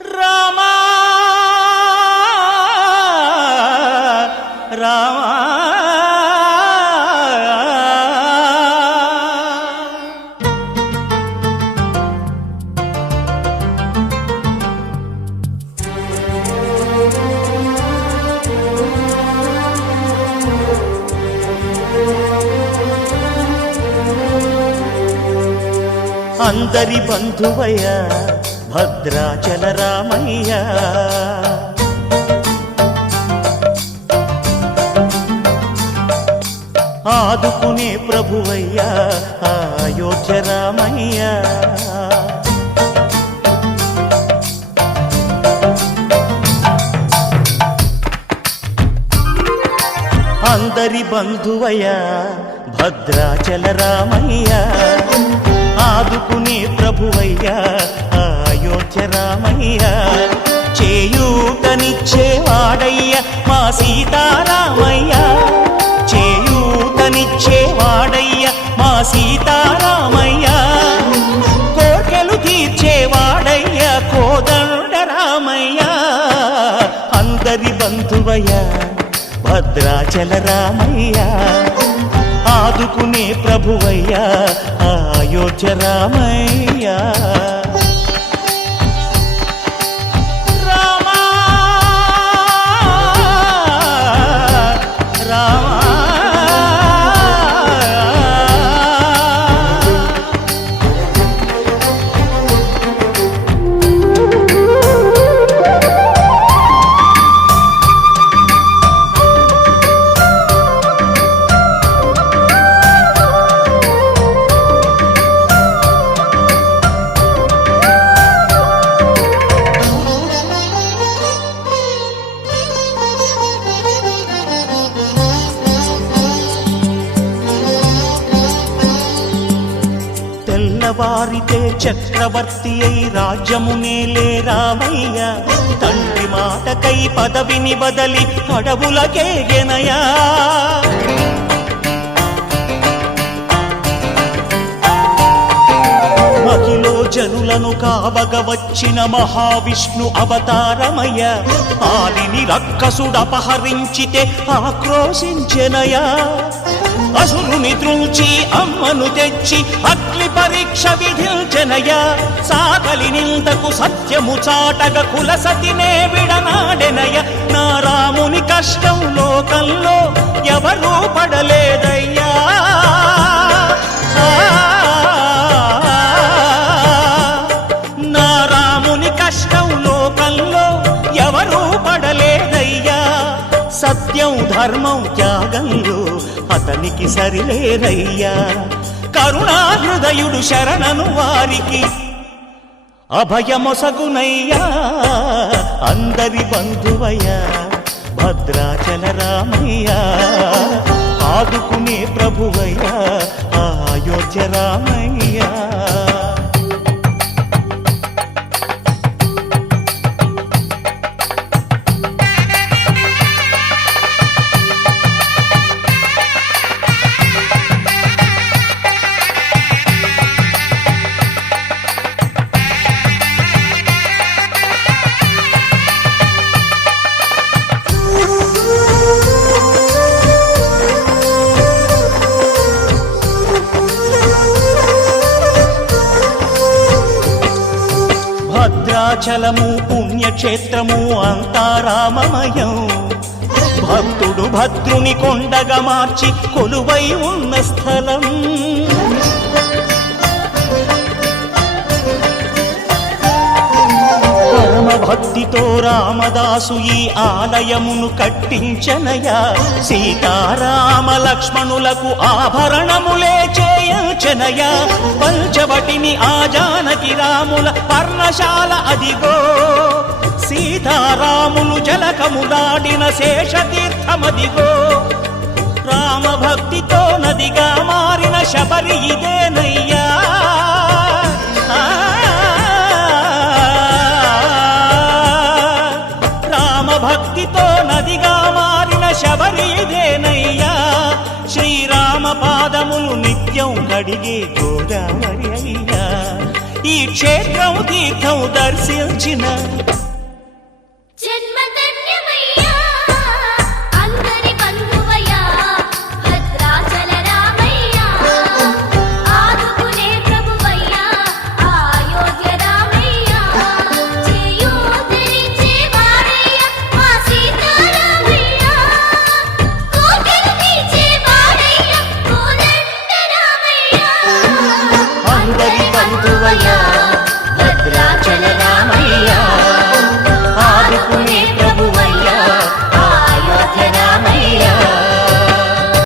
రామా రామా అందరి బంధువయ్య భద్రాచల రామయ్య ఆదుకునే ప్రభువయ్య అయోధ్య రామయ్య అందరి బంధువయ్య భద్రాచల రామయ్య ఆదుకునే ప్రభువయ్య అయోధ్య రామయ్య చేయూతనిచ్చేవాడయ్య మా సీతారామయ్య చేయూతనిచ్చేవాడయ్య మా సీతారామయ్య కోర్కెలు తీర్చేవాడయ్య కోదండ రామయ్య అందరి బంధువయ్య భద్రాచల రామయ్య ఆదుకునే ప్రభువయ్య అయోధ్య రామయ్య రామా రామా తెల్లవారితే చక్రవర్తి అయి రాజ్యమునేలే రామయ్య తండ్రి మాటకై పదవిని బదలి అడవులకేగెనయా మహిలో జనులను కావగ వచ్చిన మహావిష్ణు అవతారమయ్య ఆలిని రక్కసుడపహరించితే ఆక్రోశించెనయా అసురుని త్రుంచి అమ్మను తెచ్చి అగ్ని పరీక్ష విధించెనయా సాగలి నిందకు సత్యము చాటగ కుల సతినే విడనాడెనయ నా రాముని కష్టం లోకంలో ఎవరూ పడలేదయ్యా నా రాముని కష్టం లోకంలో ఎవరూ పడలేదయ్యా సత్యం ధర్మం త్యాగంలో అతనికి సరిలేరయ్యా కరుణా హృదయుడు శరణను వారికి అభయమొసగునయ్యా అందరి బంధువయ్య భద్రాచల రామయ్య ఆదుకునే ప్రభువయ్య అయోధ్య రామయ్య భద్రాచలము పుణ్యక్షేత్రము అంతా రామమయం భక్తుడు భద్రుని కొండగా మార్చి కొలువై ఉన్న స్థలం పరమ భక్తితో రామదాసు ఈ ఆలయమును కట్టించనయా సీతారామ లక్ష్మణులకు ఆభరణములే చేయచనయా పంచవటిని ఆ జానకి రాముల పర్ణశాల అదిగో సీతారాములు జలకములాడిన శేషతీర్థమదిగో రామభక్తితో నదిగా మారిన శబరి ఇదేనయ్యా రామభక్తితో నదిగా మారిన శబరి ఇదేనయ్యా శ్రీరామ పాదములు నిత్యం కడిగే గోదావరి అయ్యా ఈ క్షేత్రం తీర్థం దర్శించిన బంధువయ్యా